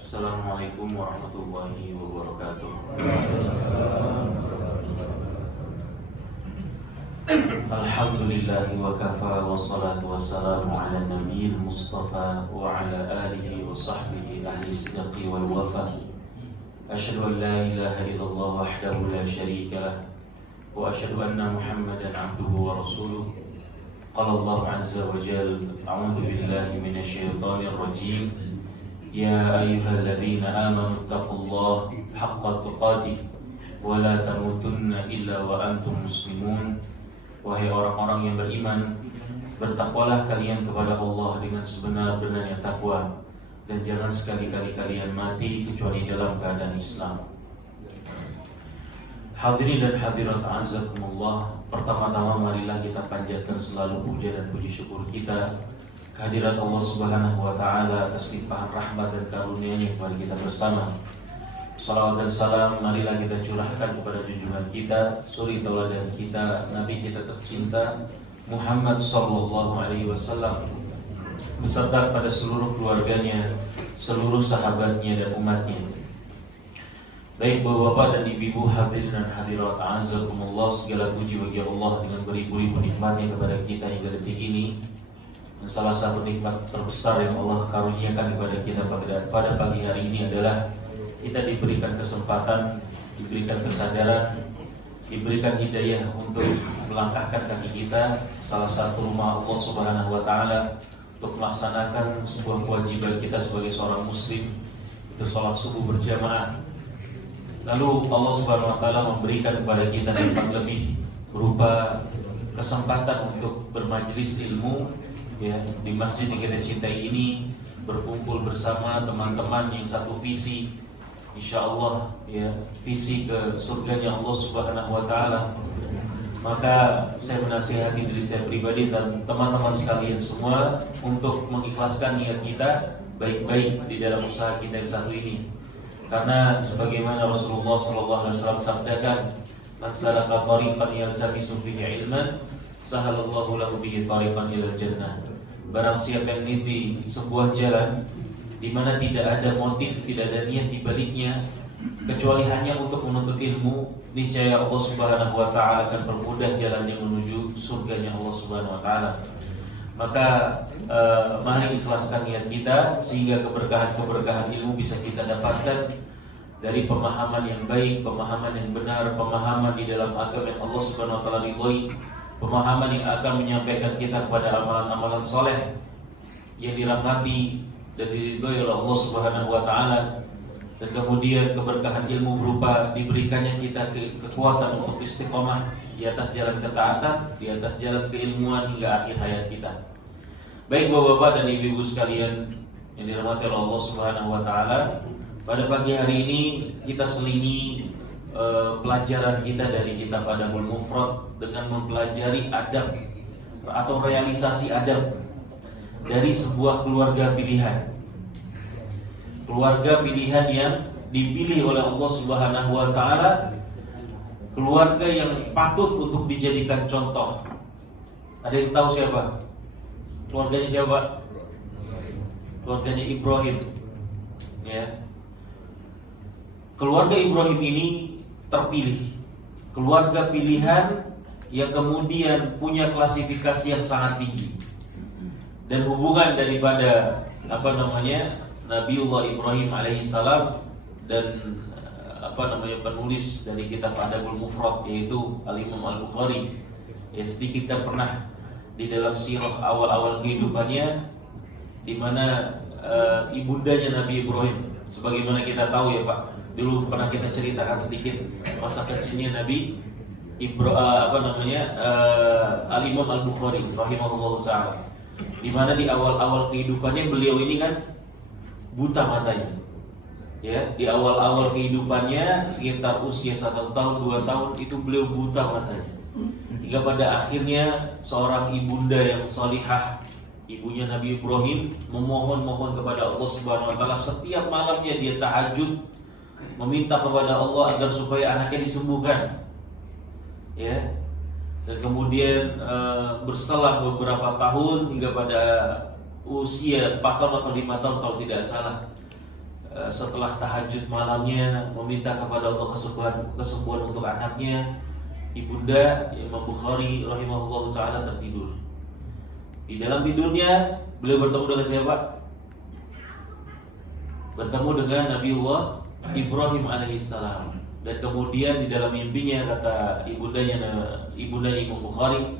Assalamualaikum warahmatullahi wabarakatuh. Alhamdulillahi wa kafa wa salatu wassalamu ala nabiyil mustafa wa ala alihi wa sahbihi ahli sidqi wal wafa. Asyhadu an la ilaha illallah wahdahu la syarika lah wa asyhadu anna Muhammadan abduhu wa rasuluh. Qala Allah azza wa jalla, a'udzu billahi minasy syaithanir rajim. Ya ayyuhalladzina amanu taqullaha haqqa tuqatih wa la tamutunna illa wa antum muslimun. Wahai orang-orang yang beriman, bertakwalah kalian kepada Allah dengan sebenar-benarnya takwa, dan jangan sekali-kali kalian mati kecuali dalam keadaan Islam. Hadirin dan hadirat azakumullah, pertama-tama marilah kita panjatkan selalu puja dan puji syukur kita kehadirat Allah Subhanahu wa taala atas limpahan rahmat dan karunia-Nya kepada kita bersama. Salawat dan salam marilah kita curahkan kepada junjungan kita, suri tauladan kita, Nabi kita tercinta Muhammad sallallahu alaihi wasallam, beserta pada seluruh keluarganya, seluruh sahabatnya dan umatnya. Baik bapak-bapak dan ibu-ibu, hadirin dan hadirat azakumullah, segala puji bagi Allah dengan beribu-ribu nikmatnya kepada kita hingga detik ini. Dan salah satu nikmat terbesar yang Allah karuniakan kepada kita pada pagi hari ini adalah kita diberikan kesempatan, diberikan kesadaran, diberikan hidayah untuk melangkahkan kaki kita salah satu rumah Allah Subhanahu wa taala untuk melaksanakan sebuah kewajiban kita sebagai seorang muslim, itu sholat subuh berjamaah. Lalu Allah Subhanahu wa taala memberikan kepada kita nikmat lebih berupa kesempatan untuk bermajelis ilmu, ya, di masjid yang kita cintai ini, berkumpul bersama teman-teman yang satu visi, insya Allah, ya, visi ke surganya Allah Subhanahu wa taala. Maka saya menasihati diri saya pribadi dan teman-teman sekalian semua untuk mengikhlaskan niat kita baik-baik di dalam usaha kita yang satu ini. Karena sebagaimana Rasulullah sallallahu alaihi wasallam sabdakan, "Man salaka tariqan yaltamisu fihi ilman, sahalallahu lahu bihi tariqan ilal jannah." Barang siapa yang meniti sebuah jalan di mana tidak ada motif, tidak ada niat di baliknya kecuali hanya untuk menuntut ilmu, niscaya Allah Subhanahu wa taala akan permudah jalannya menuju surganya Allah Subhanahu wa taala. Maka mari ikhlaskan niat kita sehingga keberkahan-keberkahan ilmu bisa kita dapatkan dari pemahaman yang baik, pemahaman yang benar, pemahaman di dalam agama yang Allah Subhanahu wa taala ridhoi, pemahaman yang akan menyampaikan kita kepada amalan-amalan soleh yang dirahmati dan diridhoi oleh Allah Subhanahu wa taala. Dan kemudian keberkahan ilmu berupa diberikannya kita kekuatan untuk istiqomah di atas jalan ketaatan, di atas jalan keilmuan hingga akhir hayat kita. Baik bapak-bapak dan ibu-ibu sekalian yang dirahmati oleh Allah Subhanahu wa taala, pada pagi hari ini kita selingi pelajaran kita dari kitab Adabul Mufrad dengan mempelajari adab atau realisasi adab dari sebuah keluarga pilihan. Keluarga pilihan yang dipilih oleh Allah Subhanahu wa taala, keluarga yang patut untuk dijadikan contoh. Ada yang tahu siapa? Keluarganya siapa? Keluarganya Ibrahim. Ya. Keluarga Ibrahim ini terpilih, keluarga pilihan yang kemudian punya klasifikasi yang sangat tinggi. Dan hubungan daripada Nabiullah Ibrahim alaihissalam dan penulis dari kitab Adabul Mufrad yaitu Al-Imam Al-Bukhari, ya, sedikit kan pernah di dalam sirah awal-awal kehidupannya di mana ibundanya Nabi Ibrahim, sebagaimana kita tahu ya Pak, dulu pernah kita ceritakan sedikit masa kecilnya Nabi Al-Imam Al-Bukhari rahimahullah ta'ala, di mana di awal-awal kehidupannya beliau ini kan buta matanya. Ya, di awal-awal kehidupannya sekitar usia 1 tahun 2 tahun itu beliau buta matanya. Hingga pada akhirnya seorang ibunda yang salihah, ibunya Nabi Ibrahim, memohon kepada Allah Subhanahu wa taala setiap malamnya dia tahajud meminta kepada Allah agar supaya anaknya disembuhkan. Ya. Dan kemudian berselang beberapa tahun hingga pada usia 4 tahun atau 5 tahun kalau tidak salah, setelah tahajud malamnya meminta kepada Allah kesembuhan untuk anaknya. Ibunda Imam Bukhari rahimahullah taala tertidur. Di dalam tidurnya beliau bertemu dengan siapa? Bertemu dengan Nabiullah Ibrahim alaihissalam. Dan kemudian di dalam mimpinya kata ibundanya Imam Bukhari,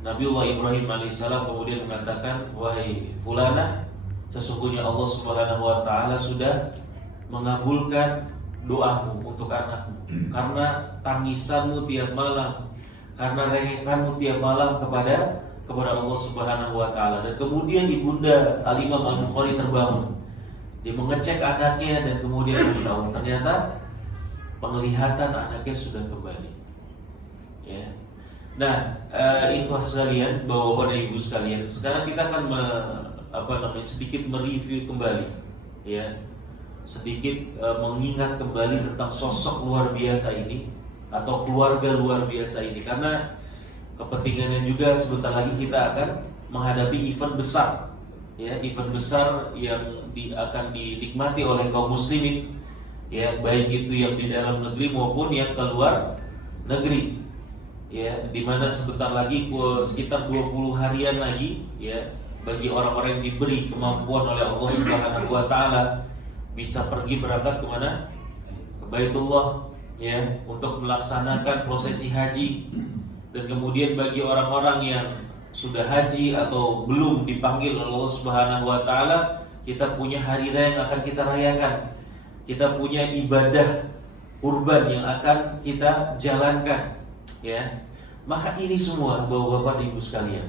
Nabiullah Ibrahim alaihissalam kemudian mengatakan, wahai fulanah, sesungguhnya Allah subhanahu wa ta'ala sudah mengabulkan doamu untuk anakmu, karena tangisanmu tiap malam, karena rengekanmu tiap malam kepada Allah subhanahu wa ta'ala. Dan kemudian ibunda Al-Imam Al-Bukhari terbangun. Dia mengecek anaknya dan kemudian Masya Allah, ternyata penglihatan anaknya sudah kembali. Ya. Nah, ikhwas sekalian, bapak-bapak dan ibu sekalian, sekarang kita akan sedikit mereview kembali, ya, sedikit mengingat kembali tentang sosok luar biasa ini atau keluarga luar biasa ini, karena kepentingannya juga sebentar lagi kita akan menghadapi event besar, ya, event besar yang akan dinikmati oleh kaum muslimin, ya, baik itu yang di dalam negeri maupun yang keluar negeri, ya, dimana sebentar lagi sekitar 20 harian lagi, ya, bagi orang-orang yang diberi kemampuan oleh Allah Subhanahu wa taala bisa pergi berangkat kemana? Ke Baitullah, ya, untuk melaksanakan prosesi haji. Dan kemudian bagi orang-orang yang sudah haji atau belum dipanggil oleh Allah Subhanahu wa taala, kita punya hari raya yang akan kita rayakan. Kita punya ibadah kurban yang akan kita jalankan, ya. Maka ini semua Bapak-bapak dan Ibu sekalian,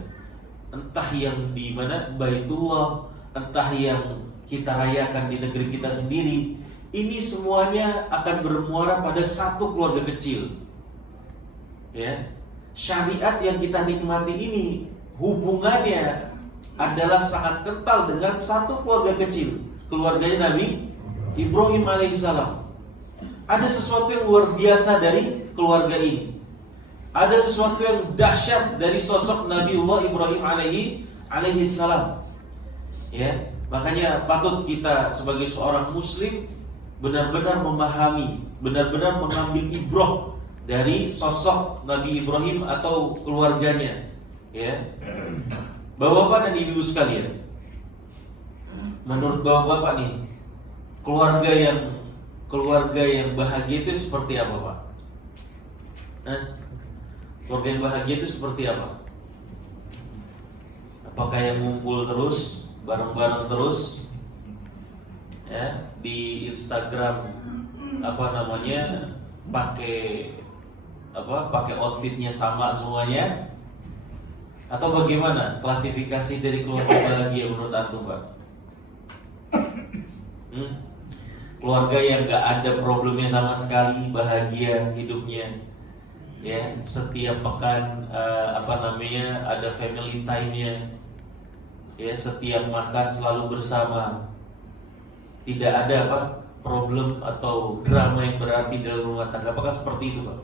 entah yang di mana Baitullah, entah yang kita rayakan di negeri kita sendiri, ini semuanya akan bermuara pada satu keluarga kecil. Ya, syariat yang kita nikmati ini hubungannya adalah sangat kental dengan satu keluarga kecil, keluarganya Nabi Ibrahim alaihissalam. Ada sesuatu yang luar biasa dari keluarga ini. Ada sesuatu yang dahsyat dari sosok Nabiullah Ibrahim alaihissalam. Ya, makanya patut kita sebagai seorang muslim benar-benar memahami, benar-benar mengambil ibrah dari sosok Nabi Ibrahim atau keluarganya. Ya, Bapak-bapak dan ibu sekalian, menurut bapak-bapak nih, keluarga yang bahagia itu seperti apa, Pak? Keluarga yang bahagia itu seperti apa? Apakah yang ngumpul terus, bareng-bareng terus, ya, di Instagram pakai outfitnya sama semuanya, atau bagaimana klasifikasi dari keluarga bahagia menurut antum, Pak? Keluarga yang nggak ada problemnya sama sekali, bahagia hidupnya, ya, setiap pekan ada family time-nya, ya, setiap makan selalu bersama, tidak ada problem atau drama yang berarti dalam rumah tangga. Apakah seperti itu, Pak?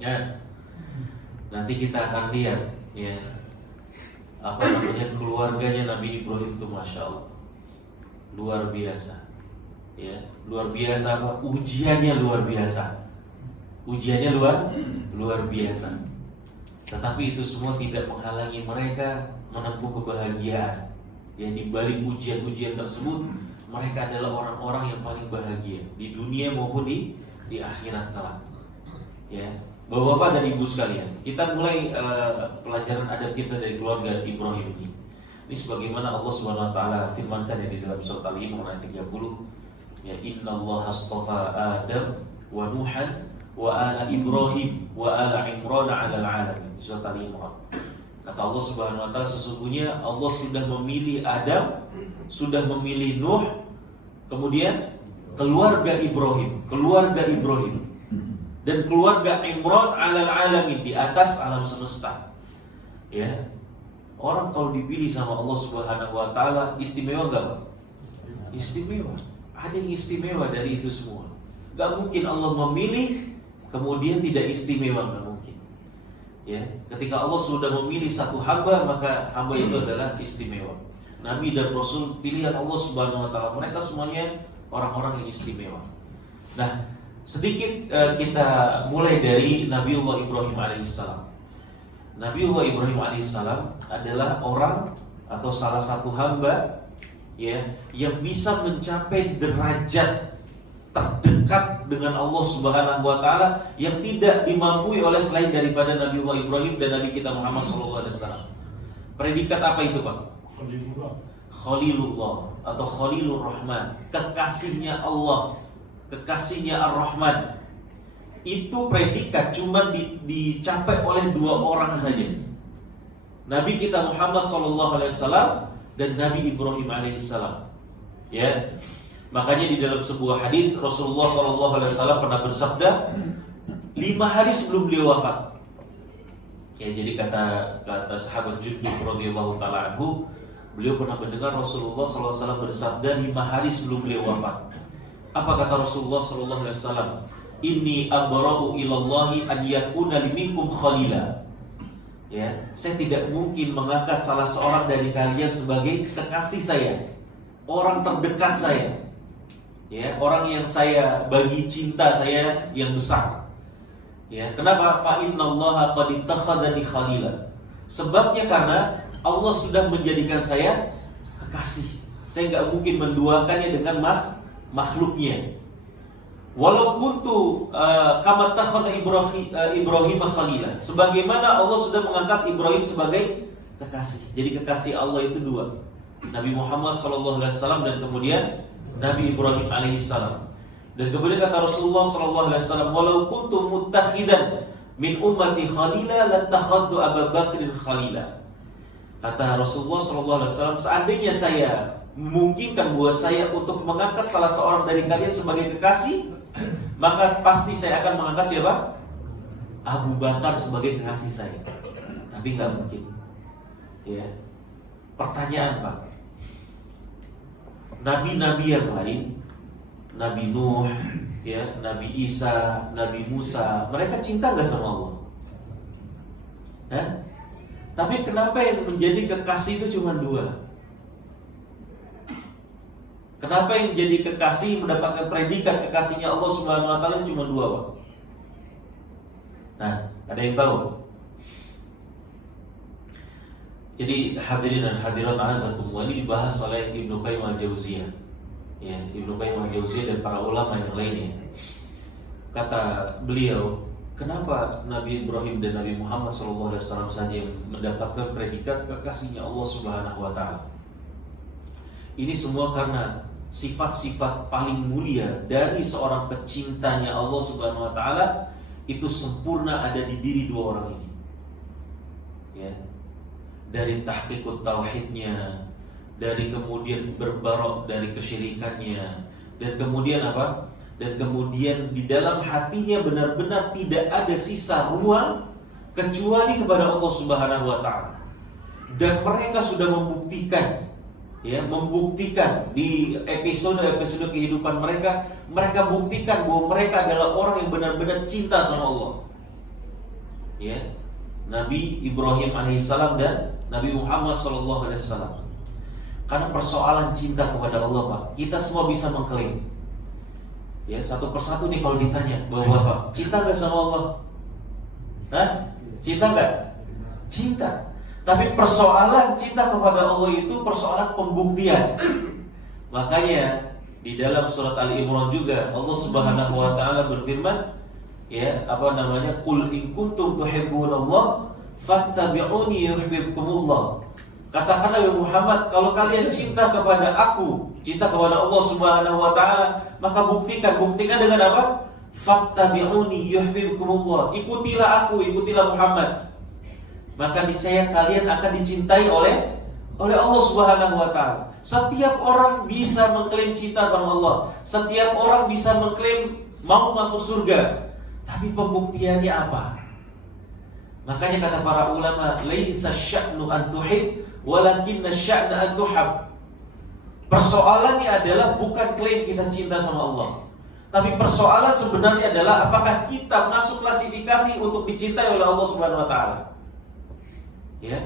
Ya, nanti kita akan lihat, ya, keluarganya Nabi Ibrahim itu Masya Allah luar biasa, ya, luar biasa. Ujiannya luar biasa, ujiannya luar biasa. Tetapi itu semua tidak menghalangi mereka menempuh kebahagiaan. Ya, di balik ujian-ujian tersebut, mereka adalah orang-orang yang paling bahagia di dunia maupun di akhirat kelak. Ya, Bapak-bapak dan Ibu sekalian, kita mulai pelajaran adab kita dari keluarga Ibrahim ini. Ini sebagaimana Allah Subhanahu wa taala firmankan di dalam surat Al-Imran ayat 30, ya, innallaha astafa Adam wa Nuhan wa ala Ibrahim wa ala Imran 'alal 'alamin. Surat Al-Imran. Kata Allah Subhanahu wa taala, sesungguhnya Allah sudah memilih Adam, sudah memilih Nuh, kemudian keluarga Ibrahim dan keluarga Imran 'alal 'alamin, di atas alam semesta. Ya. Orang kalau dipilih sama Allah Subhanahu wa taala istimewa enggak, Pak? Istimewa. Ada yang istimewa dari itu semua. Gak mungkin Allah memilih kemudian tidak istimewa, gak mungkin. Ya, ketika Allah sudah memilih satu hamba, maka hamba itu adalah istimewa. Nabi dan Rasul pilihan Allah Subhanahu wa taala. Mereka semuanya orang-orang yang istimewa. Nah, sedikit kita mulai dari Nabiullah Ibrahim alaihissalam. Nabiullah Ibrahim alaihissalam adalah orang atau salah satu hamba ya yang bisa mencapai derajat terdekat dengan Allah Subhanahu wa taala yang tidak dimampui oleh selain daripada Nabiullah Ibrahim dan Nabi kita Muhammad sallallahu alaihi wasallam. Predikat apa itu, Pak? Khalilullah atau Khalilur Rahman, kekasihnya Allah, kekasihnya Ar-Rahman. Itu predikat cuma dicapai oleh dua orang saja. Nabi kita Muhammad sallallahu alaihi wasallam dan Nabi Ibrahim alaihissalam. Ya. Makanya di dalam sebuah hadis Rasulullah sallallahu alaihi wasallam pernah bersabda 5 hari sebelum beliau wafat. Ya, jadi kata sahabat Jundub radhiyallahu taala anhu, beliau pernah mendengar Rasulullah sallallahu alaihi wasallam bersabda 5 hari sebelum beliau wafat. Apa kata Rasulullah sallallahu alaihi wasallam? Inni abra'u ilallahi an yakuna minkum khalila. Ya, saya tidak mungkin mengangkat salah seorang dari kalian sebagai kekasih saya, orang terdekat saya. Ya, orang yang saya bagi cinta saya yang besar. Ya, kenapa? Fa innallaha qad ittakhadhani khalila. Sebabnya karena Allah sudah menjadikan saya kekasih. Saya nggak mungkin menduakannya dengan makhluknya. Walau kuntu kama takhadha Ibrahim khalila. Sebagaimana Allah sudah mengangkat Ibrahim sebagai kekasih. Jadi kekasih Allah itu dua. Nabi Muhammad sallallahu alaihi wasallam dan kemudian Nabi Ibrahim alaihissalam. Dan kemudian kata Rasulullah sallallahu alaihi wasallam, "Walau kuntu muttakhidan min ummati khalila latakhadtu Abu Bakrin khalila." Kata Rasulullah sallallahu alaihi wasallam, seandainya saya memungkinkan buat saya untuk mengangkat salah seorang dari kalian sebagai kekasih, maka pasti saya akan mengangkat siapa? Abu Bakar sebagai kekasih saya. Tapi nggak mungkin. Ya. Pertanyaan, Pak. Nabi-nabi yang lain, Nabi Nuh, ya, Nabi Isa, Nabi Musa, mereka cinta nggak sama Allah? Tapi kenapa yang menjadi kekasih itu cuma dua? Kenapa yang jadi kekasih mendapatkan predikat kekasihnya Allah Subhanahu wa taala cuma dua, Pak? Nah, ada yang tahu? Jadi hadirin dan hadirat azakumullah, ini dibahas oleh Ibnu Qayyim al-Jauziyah. Ya, Ibnu Qayyim al-Jauziyah dan para ulama yang lainnya. Kata beliau, kenapa Nabi Ibrahim dan Nabi Muhammad SAW saja yang mendapatkan predikat kekasihnya Allah Subhanahu wa taala? Ini semua karena sifat-sifat paling mulia dari seorang pecintanya Allah Subhanahu wa taala itu sempurna ada di diri dua orang ini. Ya. Dari tahqiqut tauhidnya, dari kemudian berbarok dari kesyirikannya, dan kemudian apa? Dan kemudian di dalam hatinya benar-benar tidak ada sisa ruang kecuali kepada Allah Subhanahu wa taala. Dan mereka sudah membuktikan, ya, membuktikan di episode-episode kehidupan mereka buktikan bahwa mereka adalah orang yang benar-benar cinta sama Allah. Ya. Nabi Ibrahim alaihissalam dan Nabi Muhammad sallallahu alaihi wasallam. Karena persoalan cinta kepada Allah, Pak, kita semua bisa mengklaim. Ya, satu persatu nih kalau ditanya bahwa Bapak cinta nggak sama Allah? Cinta nggak? Cinta. Tapi persoalan cinta kepada Allah itu persoalan pembuktian. Makanya di dalam surat Ali Imran juga Allah Subhanahu wa taala berfirman, ya, apa namanya? Qul in kuntum tuhibbunallah fattabi'uni yuhibbukumullah. Katakanlah ya Muhammad, kalau kalian cinta kepada aku, cinta kepada Allah Subhanahu wa taala, maka buktikan dengan apa? Fattabi'uni yuhibbukumullah. Ikutilah aku, ikutilah Muhammad. Maka niscaya kalian akan dicintai oleh Allah Subhanahu wa taala. Setiap orang bisa mengklaim cinta sama Allah. Setiap orang bisa mengklaim mau masuk surga. Tapi pembuktiannya apa? Makanya kata para ulama, laisa sya'nu an tuhib, walakinna sya'na an tuhab. Persoalannya adalah bukan klaim kita cinta sama Allah, tapi persoalan sebenarnya adalah apakah kita masuk klasifikasi untuk dicintai oleh Allah Subhanahu wa taala. Ya.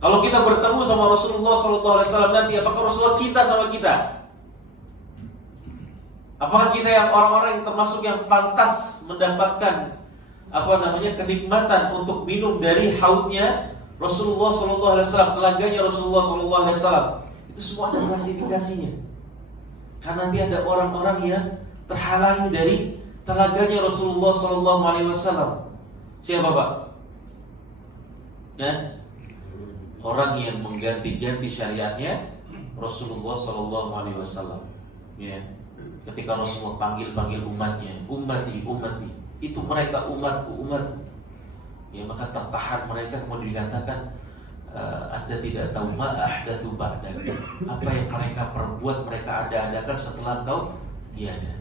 Kalau kita bertemu sama Rasulullah SAW nanti, apakah Rasulullah cinta sama kita? Apakah kita yang orang-orang yang termasuk yang pantas mendapatkan kenikmatan untuk minum dari haudnya Rasulullah SAW, telaganya Rasulullah SAW? Itu semua ada klasifikasinya. Karena nanti ada orang-orang yang terhalangi dari telaganya Rasulullah SAW. Siapa Pak? Nah, orang yang mengganti-ganti syariatnya Rasulullah SAW. Ya. Ketika Rasulullah panggil umatnya, ummati, itu mereka umatku. Ya, maka tertahan mereka, kemudian dikatakan Anda tidak tahu ma ahdatsu ba'dak. Apa yang mereka perbuat, mereka ada-adakan setelah kau tiada.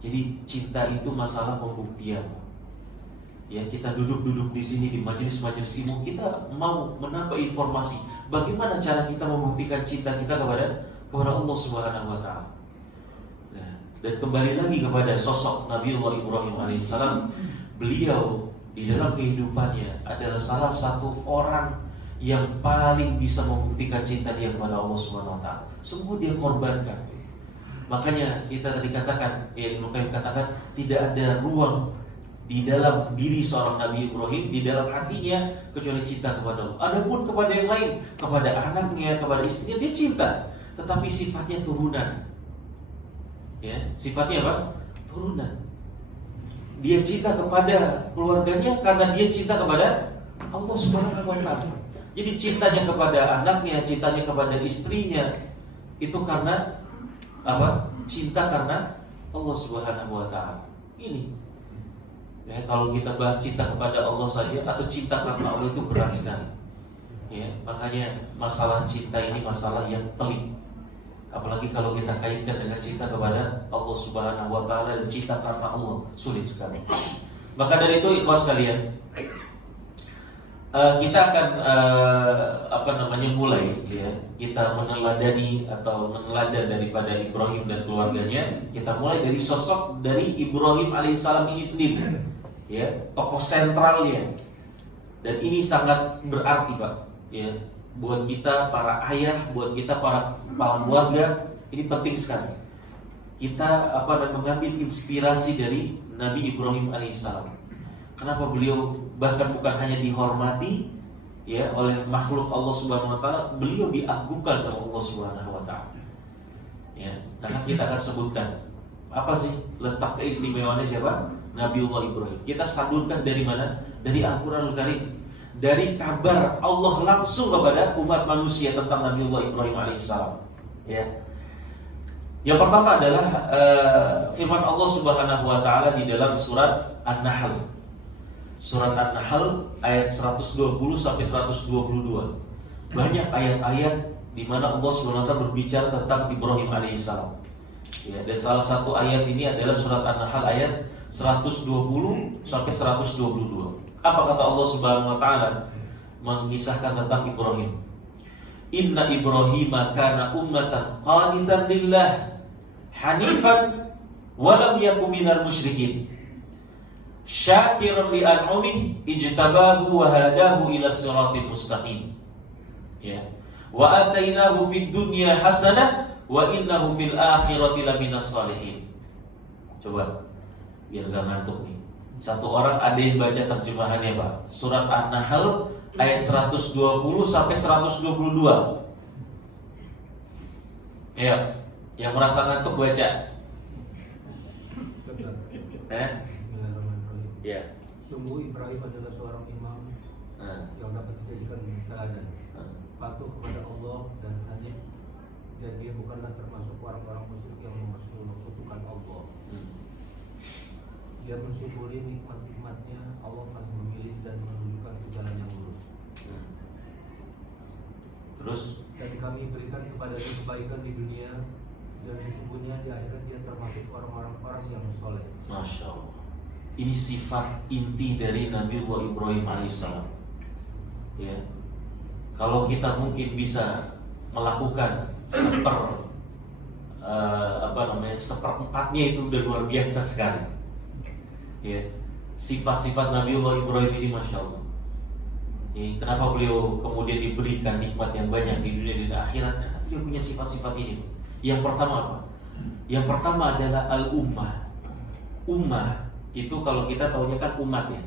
Jadi cinta itu masalah pembuktian. Ya, kita duduk-duduk di sini di majelis-majelis ilmu, kita mau menambah informasi bagaimana cara kita membuktikan cinta kita kepada Allah Subhanahu wa taala. Nah, dan kembali lagi kepada sosok Nabiullah Ibrahim alaihissalam, beliau di dalam kehidupannya adalah salah satu orang yang paling bisa membuktikan cinta dia kepada Allah Subhanahu wa taala. Semua dia korbankan. Makanya kita tadi katakan, Ibnu Qayyim katakan, tidak ada ruang di dalam diri seorang Nabi Ibrahim, di dalam hatinya, kecuali cinta kepada Allah. Adapun kepada yang lain, kepada anaknya, kepada istrinya, dia cinta, tetapi sifatnya turunan. Ya, sifatnya apa? Turunan. Dia cinta kepada keluarganya karena dia cinta kepada Allah Subhanahu wa taala. Jadi cintanya kepada anaknya, cintanya kepada istrinya, itu karena apa? Cinta karena Allah Subhanahu wa taala. Ini. Ya, kalau kita bahas cinta kepada Allah saja atau cinta karena Allah itu berat sekali. Ya, makanya masalah cinta ini masalah yang pelik. Apalagi kalau kita kaitkan dengan cinta kepada Allah Subhanahu wa taala dan cinta karena Allah, sulit sekali. Maka dari itu ikhwas sekalian, kita akan mulai ya, kita meneladani atau meneladan daripada Ibrahim dan keluarganya. Kita mulai dari sosok dari Ibrahim alaihissalam ini sendiri. Ya, tokoh sentralnya. Dan ini sangat berarti, Pak, ya, buat kita para ayah, buat kita para kepala keluarga, ini penting sekali. Kita mengambil inspirasi dari Nabi Ibrahim alaihissalam. Kenapa beliau bahkan bukan hanya dihormati ya oleh makhluk Allah Subhanahu wa taala, beliau diagungkan sama Allah Subhanahu wa taala. Ya, karena kita akan sebutkan apa sih letak keistimewaannya siapa? Nabiullah Ibrahim. Kita sambungkan dari mana? Dari Al-Qur'anul Karim. Dari kabar Allah langsung kepada umat manusia tentang Nabiullah Ibrahim alaihissalam. Ya. Yang pertama adalah firman Allah Subhanahu wa taala di dalam surat An-Nahl. Surat An-Nahl ayat 120 sampai 122. Banyak ayat-ayat di mana Allah Subhanahu wa taala berbicara tentang Ibrahim alaihissalam. Ya, dan salah satu ayat ini adalah surat An-Nahl ayat 120 sampai 122. Apa kata Allah Subhanahu wa taala mengisahkan tentang Ibrahim? Inna Ibrahim kana ummatan qanitan lillah hanifan wa lam yakun minal musyrikin syakiran li an'amihi ijtabahu wa hadahu ila siratal mustaqim. Ya. Wa atainahu fid dunya hasanah wa innahu fil akhirati laminas shalihin. Coba biar gak ngantuk nih. Satu orang ada yang baca terjemahannya, Pak. Surat An-Nahl ayat 120 sampai 122. Ayo, yang merasa ngantuk baca. Ya. Sungguh Ibrahim adalah seorang imam yang dapat dijadikan teladan, patuh kepada Allah dan hanif, dan dia bukanlah termasuk orang-orang musyrik yang mempersekutukan Allah. Dia mensyukuri nikmat-nikmatnya, Allah telah memilih dan menunjukkan ke jalan yang lurus. Terus dan kami berikan kepadanya kebaikan di dunia, dan sesungguhnya di akhirat dia termasuk orang-orang yang soleh. Masya Allah. Ini sifat inti dari Nabiullah Ibrahim alaihissalam. Ya, kalau kita mungkin bisa melakukan seperempatnya itu udah luar biasa sekali. Ya, sifat-sifat Nabiullah Ibrahim ini Masya Allah. Kenapa beliau kemudian diberikan nikmat yang banyak di dunia dan akhirat? Karena beliau punya sifat-sifat ini. Yang pertama apa? Yang pertama adalah al-ummah. Ummah itu kalau kita tahunya kan umat ya,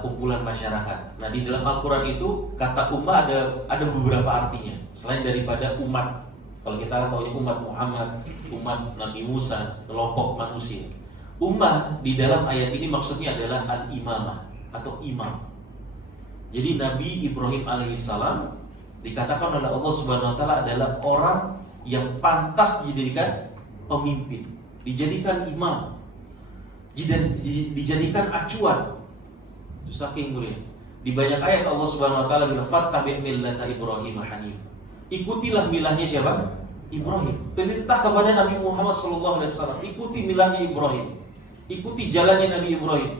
kumpulan masyarakat. Nah di dalam Al-Quran itu kata ummah ada beberapa artinya selain daripada umat. Kalau kita tahunya umat Muhammad, umat Nabi Musa, kelompok manusia. Ummah di dalam ayat ini maksudnya adalah al-imamah atau imam. Jadi Nabi Ibrahim alaihissalam dikatakan oleh Allah Subhanahu wa taala adalah orang yang pantas dijadikan pemimpin, dijadikan imam, dijadikan acuan. Itu saking mulia. Di banyak ayat Allah Subhanahu wa taala bilang fattabi' millata Ibrahim hanif. Ikutilah milahnya siapa? Ibrahim. Perintah kepada Nabi Muhammad SAW. Ikuti milahnya Ibrahim. Ikuti jalannya Nabi Ibrahim.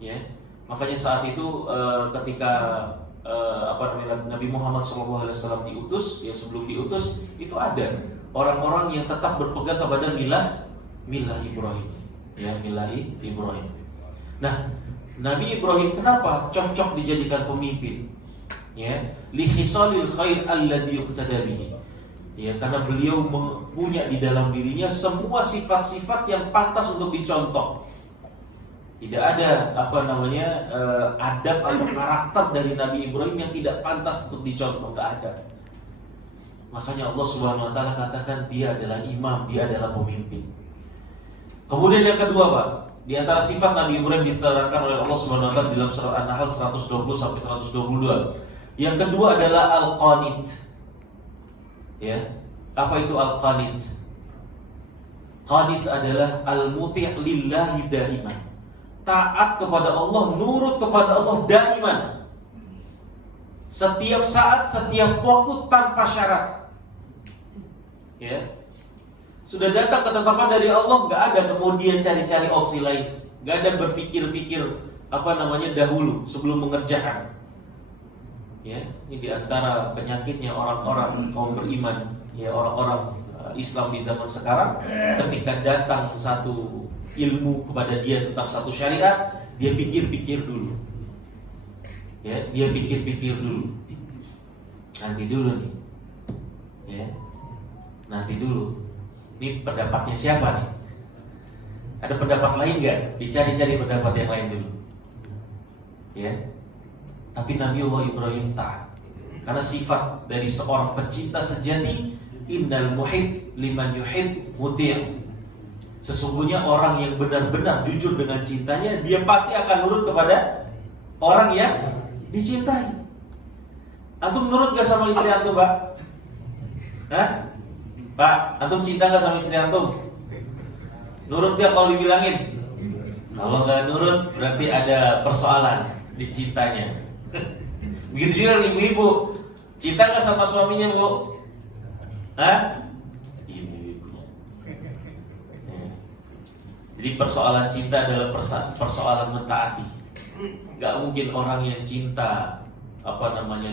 Ya. Makanya saat itu ketika Nabi Muhammad SAW diutus, ya sebelum diutus itu ada orang-orang yang tetap berpegang kepada milah Ibrahim. Ya, milah Ibrahim. Nah, Nabi Ibrahim kenapa cocok dijadikan pemimpin? Ya, li khisalil khair alladhi yuqtada bihi. Ya, karena beliau punya di dalam dirinya semua sifat-sifat yang pantas untuk dicontoh. Tidak ada adab atau karakter dari Nabi Ibrahim yang tidak pantas untuk dicontoh, tidak ada. Makanya Allah Subhanahu wa taala katakan dia adalah imam, dia adalah pemimpin. Kemudian yang kedua, Pak, di antara sifat Nabi Ibrahim diterangkan oleh Allah Subhanahu wa taala dalam surah An-Nahl 120 sampai 122. Yang kedua adalah al-qanit. Ya. Apa itu al-qanit? Qanit adalah al-muti' lillahi daiman. Taat kepada Allah, nurut kepada Allah daiman. Setiap saat, setiap waktu tanpa syarat. Ya. Sudah datang ketetapan dari Allah, nggak ada kemudian cari-cari opsi lain, nggak ada berpikir-pikir dahulu sebelum mengerjakan. Ya, ini diantara penyakitnya orang-orang kaum beriman, ya orang-orang Islam di zaman sekarang. Ketika datang satu ilmu kepada dia tentang satu syariat, dia pikir-pikir dulu. Ya, dia pikir-pikir dulu. Nanti dulu nih. Ya, nanti dulu. Ini pendapatnya siapa nih? Ada pendapat lain nggak? Dicari-cari pendapat yang lain dulu. Ya. Tapi Nabi Allah Ibrahim taat. Karena sifat dari seorang pecinta sejati, innal muhib liman yuhib muti'. Sesungguhnya orang yang benar-benar jujur dengan cintanya, dia pasti akan nurut kepada orang yang dicintai. Antum nurut gak sama istri antum, Pak? Hah? Pak, antum cinta gak sama istri antum? Nurut gak kalau dibilangin? Kalau gak nurut berarti ada persoalan di cintanya. Begitu juga ibu-ibu, cinta gak sama suaminya, Bu? Hah? Ibu-ibunya. Jadi persoalan cinta adalah persoalan mentaati. Gak mungkin orang yang cinta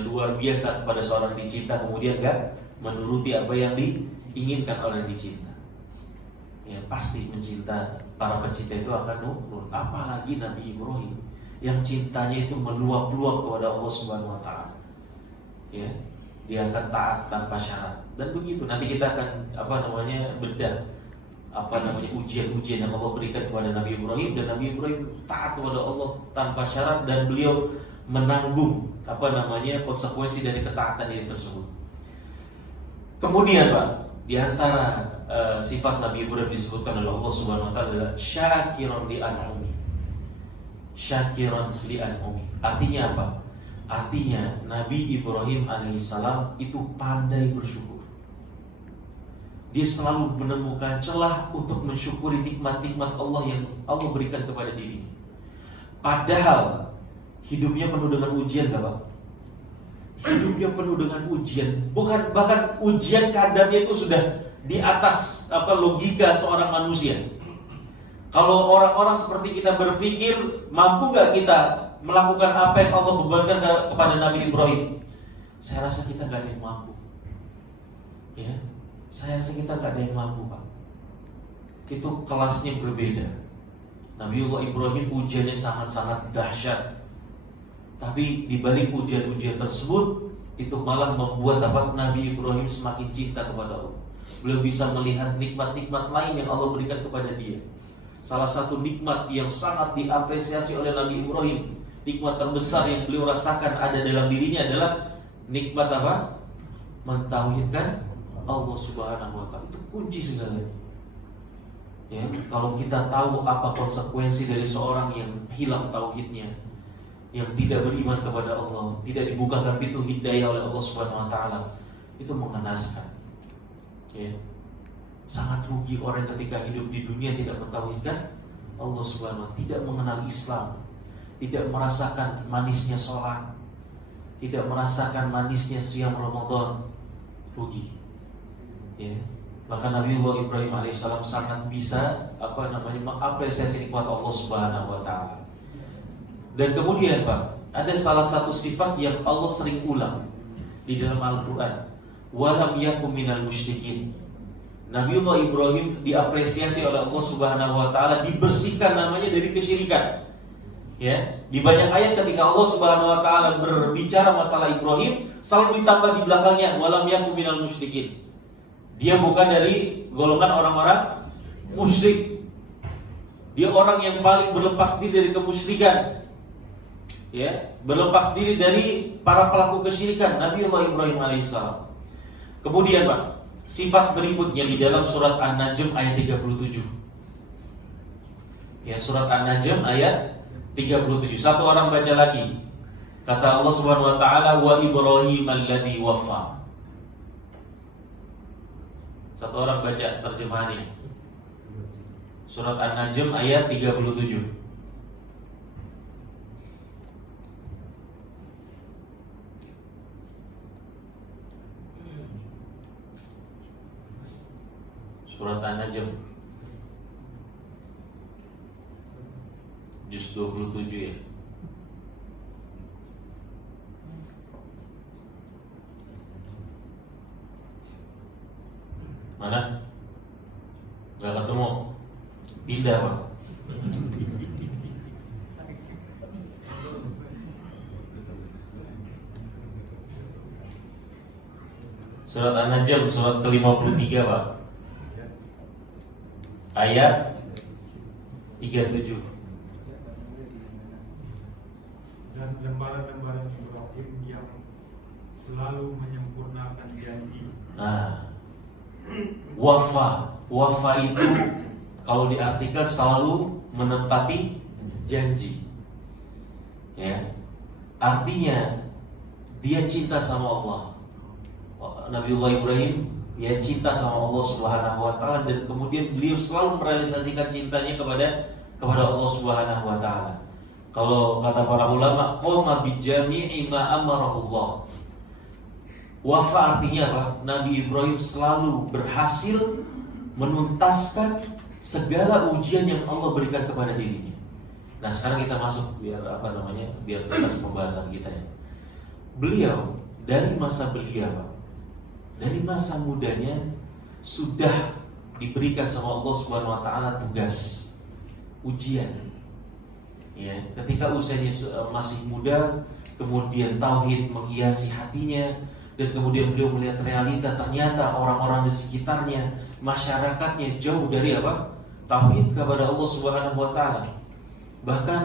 luar biasa kepada seorang dicinta kemudian gak menuruti apa yang diinginkan oleh dicinta. Ya pasti mencinta, para pencinta itu akan nurut. Apalagi Nabi Ibrahim yang cintanya itu meluap-luap kepada Allah Subhanahu wa taala. Ya, dia akan taat tanpa syarat. Dan begitu nanti kita akan bedah ujian-ujian yang Allah berikan kepada Nabi Ibrahim, dan Nabi Ibrahim taat kepada Allah tanpa syarat dan beliau menanggung konsekuensi dari ketaatan ini tersebut. Kemudian, Pak, di antara sifat Nabi Ibrahim disebutkan oleh Allah Subhanahu wa taala adalah syakiran li an'umi. Syakiran li an'umi. Artinya apa? Artinya Nabi Ibrahim alaihissalam itu pandai bersyukur. Dia selalu menemukan celah untuk mensyukuri nikmat-nikmat Allah yang Allah berikan kepada dirinya. Padahal hidupnya penuh dengan ujian, gak, Pak? Hidupnya penuh dengan ujian. Bahkan ujian kadarnya itu sudah di atas logika seorang manusia. Kalau orang-orang seperti kita berpikir, mampu gak kita melakukan apa yang Allah bebankan kepada Nabi Ibrahim? Saya rasa kita gak ada yang mampu. Ya, saya rasa kita gak ada yang mampu, Pak. Itu kelasnya berbeda. Nabiullah Ibrahim ujiannya sangat-sangat dahsyat. Tapi di balik ujian-ujian tersebut itu malah membuat Nabi Ibrahim semakin cinta kepada Allah. Beliau bisa melihat nikmat-nikmat lain yang Allah berikan kepada dia. Salah satu nikmat yang sangat diapresiasi oleh Nabi Ibrahim, nikmat terbesar yang beliau rasakan ada dalam dirinya adalah nikmat mentauhidkan Allah Subhanahu wa Ta'ala. Itu kunci segalanya. Ya, kalau kita tahu apa konsekuensi dari seorang yang hilang tauhidnya, yang tidak beriman kepada Allah, tidak dibukakan pintu hidayah oleh Allah Subhanahu wa Ta'ala, itu mengenaskan. Ya. Sangat rugi orang ketika hidup di dunia tidak mentauhidkan Allah Subhanahu wa Ta'ala, tidak mengenal Islam, tidak merasakan manisnya sholat, tidak merasakan manisnya siam Ramadan, rugi. Ya. Maka Nabiullah Ibrahim alaihissalam sangat bisa mengapresiasi nikmat Allah Subhanahu wa Ta'ala. Dan kemudian ada salah satu sifat yang Allah sering ulang di dalam Al-Quran, walam yakum minal musyrikin. Nabiullah Ibrahim diapresiasi oleh Allah Subhanahu wa Ta'ala, dibersihkan namanya dari kesyirikan. Ya, di banyak ayat ketika Allah Subhanahu wa Ta'ala berbicara masalah Ibrahim, selalu ditambah di belakangnya walam yakum minal musyrikin. Dia bukan dari golongan orang-orang musyrik. Dia orang yang paling berlepas diri dari kemusyrikan. Ya, berlepas diri dari para pelaku kesyirikan, Nabiullah Ibrahim alaihissalam. Kemudian sifat berikutnya di dalam surat An-Najm ayat 37. Ya, surat An-Najm ayat 37. Satu orang baca lagi. Kata Allah Subhanahu wa Ta'ala, wa Ibrahim alladzi waffa. Satu orang baca terjemahannya. Surat An-Najm ayat 37. Surat An-Najm juz 27 ya. Mana? Gak ketemu. Pindah Pak. Surat An-Najm surat ke-53 Pak, ayat 37. Dan lembaran-lembaran Ibrahim yang selalu menyempurnakan janji. Wafa itu kalau diartikan selalu menepati janji. Ya, artinya dia cinta sama Allah. Nabiullah Ibrahim dia cinta sama Allah Subhanahu wa Ta'ala, dan kemudian beliau selalu merealisasikan cintanya kepada Allah Subhanahu wa Ta'ala. Kalau kata para ulama, qoma bi jami'i ma amarahullah. Wafa artinya apa? Nabi Ibrahim selalu berhasil menuntaskan segala ujian yang Allah berikan kepada dirinya. Nah, sekarang kita masuk biar tuntas pembahasan kita ya. Beliau dari masa belia, dari masa mudanya sudah diberikan sama Allah Subhanahu wa Ta'ala tugas ujian. Ya, ketika usianya masih muda, kemudian tauhid menghiasi hatinya, dan kemudian beliau melihat realita ternyata orang-orang di sekitarnya, masyarakatnya jauh dari tauhid kepada Allah Subhanahu wa Ta'ala. Bahkan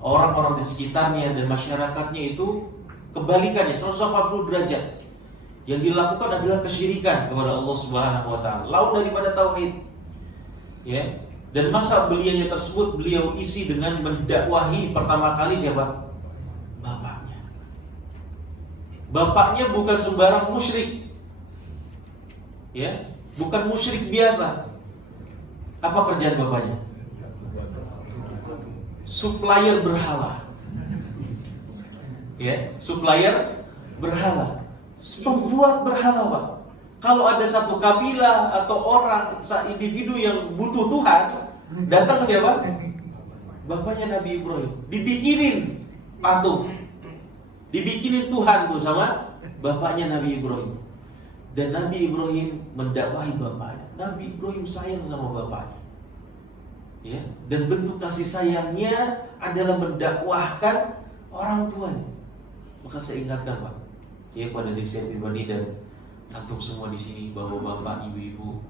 orang-orang di sekitarnya dan masyarakatnya itu kebalikannya 180 derajat. Yang dilakukan adalah kesyirikan kepada Allah Subhanahu wa Ta'ala, lawan daripada tauhid. Ya. Dan masa belianya tersebut beliau isi dengan mendakwahi pertama kali siapa? Bapaknya. Bapaknya bukan sembarang musyrik. Ya, bukan musyrik biasa. Apa kerjaan bapaknya? Supplier berhala. Ya, supplier berhala. Pembuat berhala, Pak. Kalau ada satu kabilah atau orang, individu yang butuh Tuhan, datang ke siapa? Bapaknya Nabi Ibrahim. Dibikinin patung, dibikinin Tuhan tuh sama bapaknya Nabi Ibrahim. Dan Nabi Ibrahim mendakwahi bapaknya. Nabi Ibrahim sayang sama bapaknya. Ya, dan bentuk kasih sayangnya adalah mendakwahkan orang tuanya. Maka saya ingatkan Pak, ya pada diri saya pribadi dan antum semua di sini, bahwa bapak, ibu-ibu,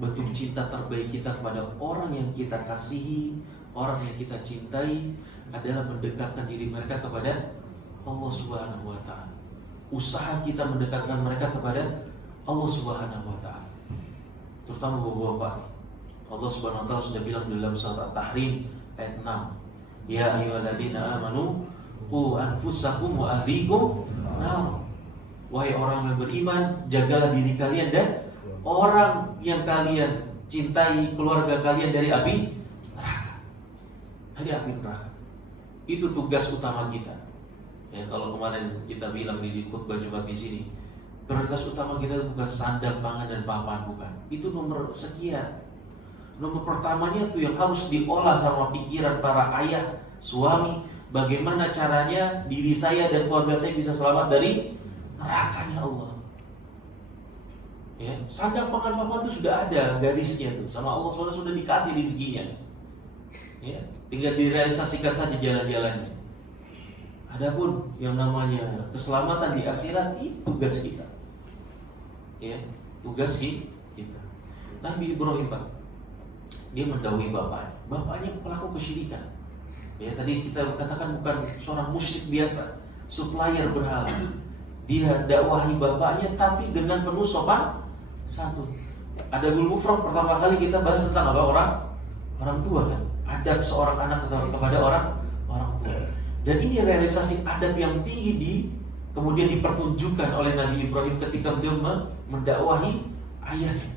bentuk cinta terbaik kita kepada orang yang kita kasihi, orang yang kita cintai adalah mendekatkan diri mereka kepada Allah Subhanahu wa Ta'ala. Usaha kita mendekatkan mereka kepada Allah Subhanahu wa Ta'ala, terutama bapak-bapak. Allah Subhanahu wa Ta'ala sudah bilang dalam surat At-Tahrim ayat 6, ya ayyuhalladzina amanu qu anfusakum wa ahlikum nar. Wahai orang yang beriman, jagalah diri kalian dan orang yang kalian cintai, keluarga kalian dari api neraka. Dari api neraka. Itu tugas utama kita. Ya, kalau kemarin kita bilang di khutbah Jumat di sini, prioritas utama kita bukan sandang, pangan dan papan, bukan. Itu nomor sekian. Nomor pertamanya tuh yang harus diolah sama pikiran para ayah, suami, bagaimana caranya diri saya dan keluarga saya bisa selamat dari nerakanya Allah. Ya, sandang, pangan, papan itu sudah ada garisnya tuh, sama Allah SWT sudah dikasih rezekinya. Ya, tinggal direalisasikan saja jalan-jalannya. Adapun yang namanya keselamatan di akhirat, itu tugas kita. Ya, tugas kita. Nabi Ibrahim Pak, dia mendahului bapaknya pelaku kesyirikan. Ya, tadi kita katakan bukan seorang musyrik biasa, supplier berhala. Dia dakwahi bapaknya tapi dengan penuh sopan santun. Adabul mufrad pertama kali kita bahas tentang apa? Orang tua kan. Adab seorang anak kepada orang tua. Dan ini realisasi adab yang tinggi kemudian dipertunjukkan oleh Nabi Ibrahim ketika beliau mendakwahi ayahnya.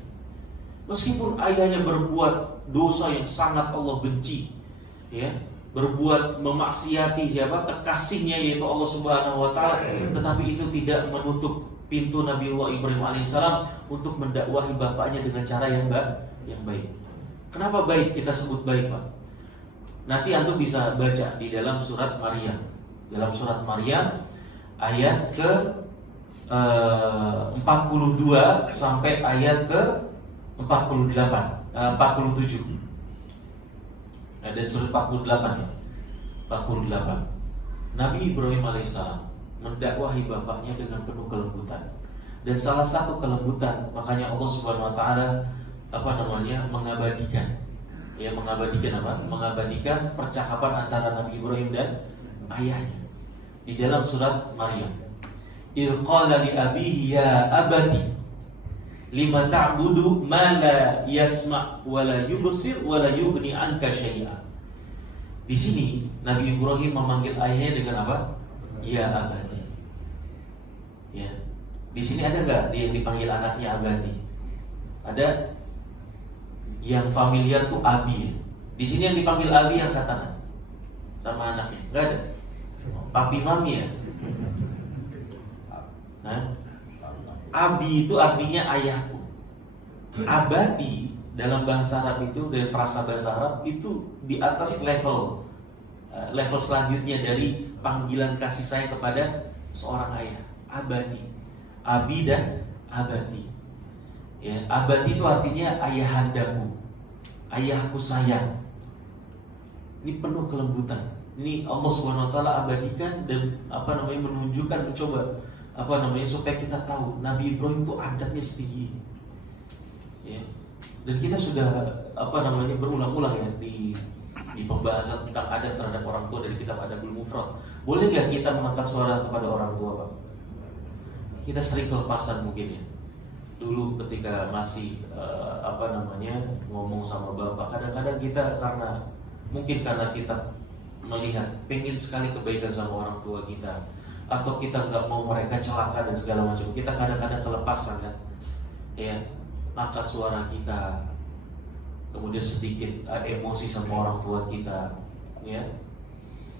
Meskipun ayahnya berbuat dosa yang sangat Allah benci, ya, berbuat memaksiati siapa? Kekasihnya yaitu Allah Subhanahu wa Ta'ala, tetapi itu tidak menutup pintu Nabiullah Ibrahim alaihissalam untuk mendakwahi bapaknya dengan cara yang baik. Kenapa baik kita sebut baik, Pak? Nanti antum bisa baca di dalam surat Maryam. Dalam surat Maryam ayat ke 42 sampai ayat ke 47. Dan surat 48 ya. 48. Nabi Ibrahim alaihissalam mendakwahi bapaknya dengan penuh kelembutan. Dan salah satu kelembutan, makanya Allah Subhanahu wa Ta'ala mengabadikan. Ya, mengabadikan apa? Mengabadikan percakapan antara Nabi Ibrahim dan ayahnya di dalam surat Maryam. Il qala li abihi ya abati lima ta'budu ma la yasma' wa la yubsir wa la yughni anka syai'a. Di sini Nabi Ibrahim memanggil ayahnya dengan apa? Ya abati. Ya. Di sini ada enggak dia yang dipanggil anaknya abati? Ada. Yang familiar tuh abi. Di sini yang dipanggil abi yang katakan sama anaknya. Enggak ada. Papi mami ya. Nah, abi itu artinya ayahku. Abati dalam bahasa Arab itu, dari frasa bahasa Arab itu di atas level selanjutnya dari panggilan kasih sayang kepada seorang ayah. Abati, abi dan abati. Ya, abati itu artinya ayahandaku, ayahku sayang. Ini penuh kelembutan. Ini Allah Subhanahu wa Ta'ala abadikan dan menunjukkan, mencoba supaya kita tahu Nabi Ibrahim itu adabnya setinggi ini. Ya. Dan kita sudah berulang-ulang ya di pembahasan tentang adab terhadap orang tua dari kitab Adabul Mufrad. Boleh nggak kita mengangkat suara kepada orang tua, Pak? Kita sering kelepasan mungkin ya. Dulu ketika masih ngomong sama bapak, kadang-kadang kita karena kita melihat pengen sekali kebaikan sama orang tua kita, atau kita nggak mau mereka celaka dan segala macam, kita kadang-kadang kelepasan kan, ya, angkat suara kita, kemudian sedikit emosi sama orang tua kita, ya.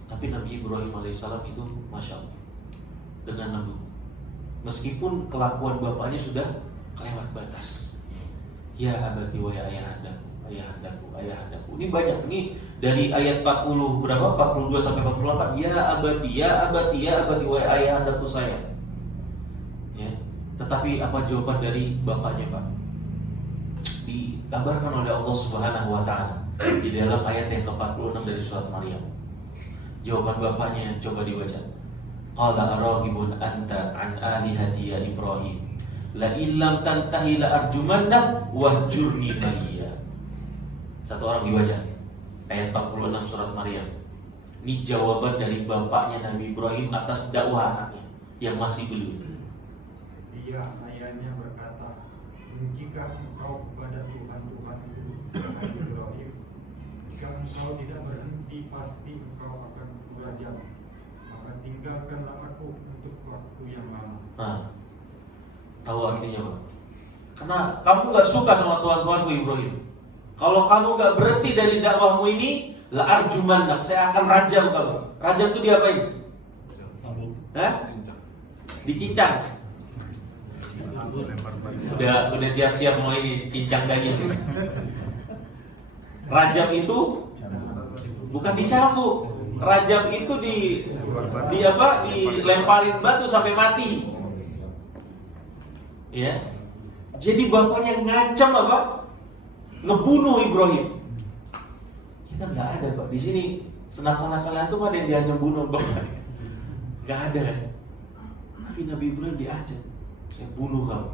Tapi Nabi Ibrahim alaihissalam itu masya Allah dengan lembut, meskipun kelakuan bapaknya sudah kelewat batas. Ya abadi wahai ayahandaku. Ini banyak, ini dari ayat 40 berapa? 42 sampai 48. Ya abadi wahai ayahandaku sayang. Ya. Tetapi apa jawaban dari bapaknya, Pak? Dikabarkan oleh Allah Subhanahu wa Ta'ala di dalam ayat yang ke-46 dari surat Maryam. Jawaban bapaknya coba dibaca. Qala aragibun anta an alihati ya Ibrahim, la illam tantahi la arjumannak wahjurni maliya. Satu orang dibaca ayat 46 surat Maryam. Ini jawaban dari bapaknya Nabi Ibrahim atas dakwah anaknya yang masih belum. Dia ayahnya berkata, jika engkau kepada Tuhan-Tuhanku, wahai Ibrahim, jika engkau tidak berhenti, pasti engkau akan kurajam. Maka tinggalkanlah aku untuk waktu yang lama. Nah, tahu artinya apa? Karena kamu gak suka sama Tuhan-Tuhanku Ibrahim. Kalau kamu gak berhenti dari dakwahmu ini, la arjumannak, saya akan rajam kamu. Rajam itu diapain? Hah? Dicincang. Udah siap-siap mau ini cincang daging. Rajam itu bukan dicambuk. Rajam itu dilemparin batu sampai mati. Ya. Jadi bapaknya ngancam apa? Ngebunuh Ibrahim. Kita nggak ada, Pak. Di sini senakal-nakalan tuh ada yang diancam bunuh bapak. Nggak ada kan? Tapi Nabi Ibrahim diancam, saya bunuh kamu.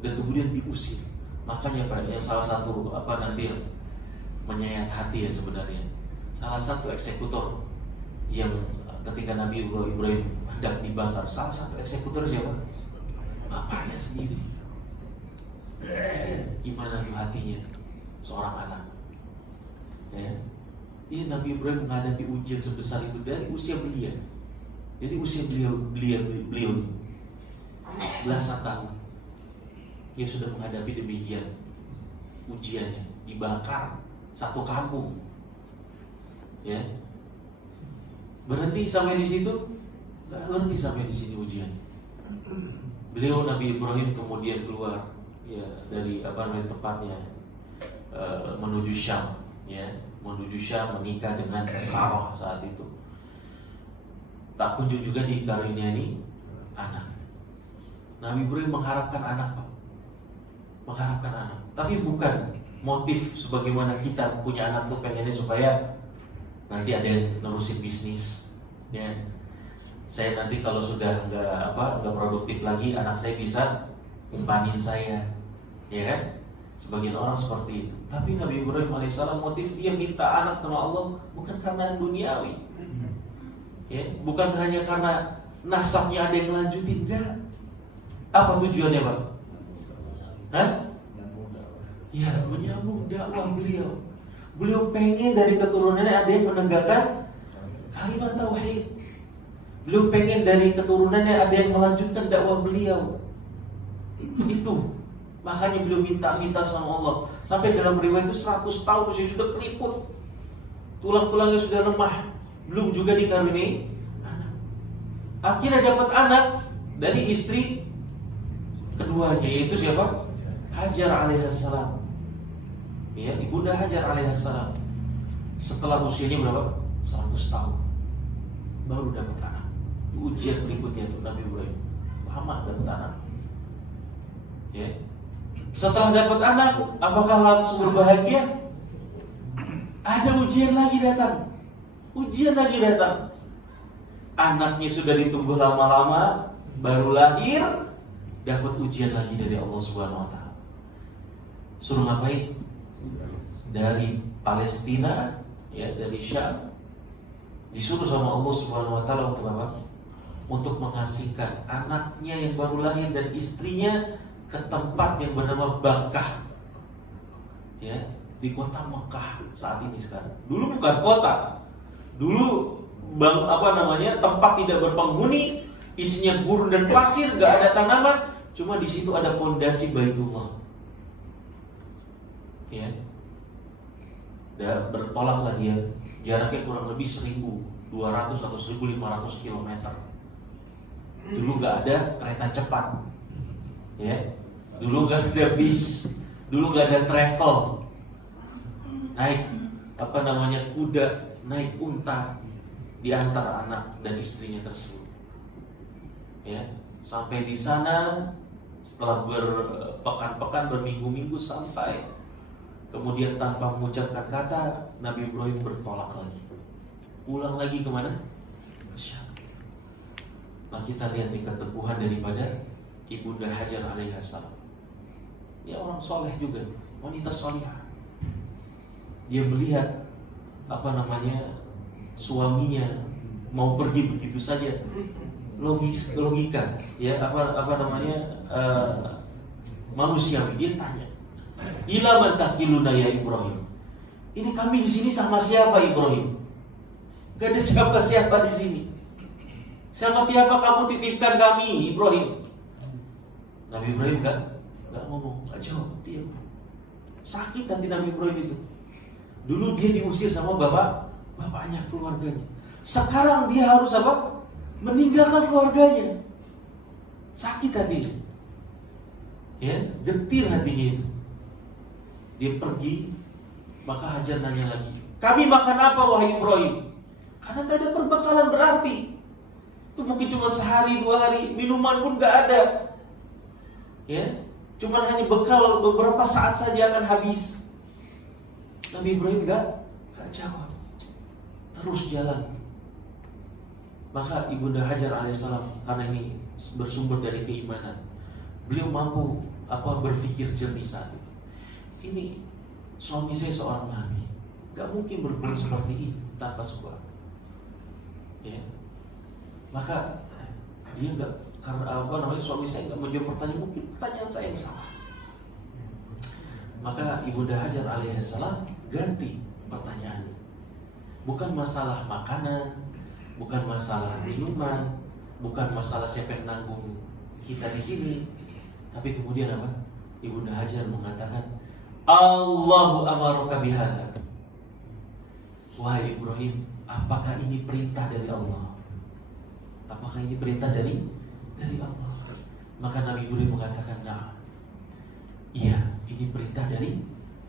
Dan kemudian diusir. Makanya Pak, yang salah satu nanti yang menyayat hati ya sebenarnya. Salah satu eksekutor yang ketika Nabi Ibrahim hendak dibakar, salah satu eksekutor siapa? Bapaknya sendiri. Gimana tuh hatinya seorang anak? Ya. Ini Nabi Ibrahim menghadapi ujian sebesar itu dari usia belia. Jadi usia beliau belasan tahun. Dia sudah menghadapi demikian ujiannya, dibakar satu kampung. Ya. Berhenti sampai di situ? Enggak berhenti sampai di sini ujian. Beliau Nabi Ibrahim kemudian keluar ya dari tepatnya menuju Syam, ya, menuju Syam menikah dengan Sarah saat itu. Tak kunjung juga dikaruniai anak. Nabi Ibrahim mengharapkan anak, Pak. Mengharapkan anak. Tapi bukan motif sebagaimana kita punya anak tuh pengennya supaya nanti ada yang nerusin bisnis, ya. Saya nanti kalau sudah nggak produktif lagi, anak saya bisa umpanin saya, ya kan? Sebagian orang seperti itu. Tapi Nabi Ibrahim alaihissalam motif dia minta anak sama Allah bukan karena duniawi, ya, bukan hanya karena nasabnya ada yang lanjutin, enggak. Apa tujuannya, Pak? Hah? Ya, menyambung dakwah beliau. Beliau pengen dari keturunannya ada yang menegakkan kalimat tauhid. Beliau pengen dari keturunannya ada yang melanjutkan dakwah beliau. Itu. Makanya beliau minta sama Allah. Sampai dalam riwayat itu 100 tahun usia sudah keriput. Tulang-tulangnya sudah lemah. Belum juga dikaruniai anak. Akhirnya dapat anak dari istri keduanya, yaitu siapa? Hajar alaihissalam. Ya, ibunda Hajar alaihissalam. Setelah usianya berapa? 100 tahun. Baru dapat anak. Ujian berikutnya tuh Nabi Ibrahim. Lama dapat anak. Ya. Setelah dapat anak, apakah langsung berbahagia? Ada ujian lagi datang. Ujian lagi datang. Anaknya sudah ditunggu lama-lama, baru lahir, dapat ujian lagi dari Allah Subhanahu wa taala. Suruh ngapain? Dari Palestina, ya, dari Syam, disuruh sama Allah Subhanahu wa taala untuk apa? Untuk mengasihkan anaknya yang baru lahir dan istrinya ke tempat yang bernama Bakkah, ya, di kota Mekah saat ini sekarang. Dulu bukan kota, dulu tempat tidak berpenghuni, isinya gurun dan pasir, nggak ada tanaman, cuma di situ ada pondasi Baitullah. Ya, dan bertolaklah dia, jaraknya kurang lebih 1.200 atau 1.500 km. Dulu nggak ada kereta cepat. Ya, dulu nggak ada bis, dulu nggak ada travel, naik kuda, naik unta, diantar anak dan istrinya tersebut. Ya, sampai di sana setelah berpekan-pekan, berminggu-minggu, sampai kemudian tanpa mengucapkan kata, Nabi Ibrahim bertolak lagi. pulang lagi kemana? Ke Syam. Nah kita lihat nih keteguhan daripada Ibunda Hajar alaihissalam. Dia orang soleh juga, wanita solehah. Dia melihat suaminya mau pergi begitu saja, logika, ya manusiawi. Dia tanya, ila man takiluna ya Ibrahim? Ini kami di sini sama siapa Ibrahim? Gak ada siapa-siapa di sini. Siapa kamu titipkan kami Ibrahim? Nabi Ibrahim gak ngomong, gak jawab, diam. Sakit hati Nabi Ibrahim itu. Dulu dia diusir sama bapaknya, keluarganya. Sekarang dia harus meninggalkan keluarganya. Sakit hatinya. Ya, getir hatinya itu. Dia pergi, maka Hajar nanya lagi, kami makan apa wahai Ibrahim? Karena gak ada perbekalan berarti. Itu mungkin cuma sehari, 2 hari, minuman pun gak ada. Ya, cuman hanya bekal beberapa saat saja akan habis. Nabi Ibrahim gak jawab, terus jalan. Maka Ibunda Hajar alaihissalam, karena ini bersumber dari keimanan, beliau mampu berpikir jernih saat itu. Ini suami saya seorang nabi, gak mungkin berbuat seperti ini tanpa sebab. Ya, maka dia gak, karena suami saya gak menjawab pertanyaan, mungkin pertanyaan saya yang salah. Maka Ibunda Hajar alaihissalam ganti pertanyaannya. Bukan masalah makanan, bukan masalah minuman, bukan masalah siapa yang nanggung kita di sini, tapi kemudian apa? Ibunda Hajar mengatakan, Allahu amaraka bihada. Wahai Ibrahim, apakah ini perintah dari Allah? Apakah ini perintah dari Allah? Maka Nabi Ibrahim mengatakan, nah, iya, ini perintah dari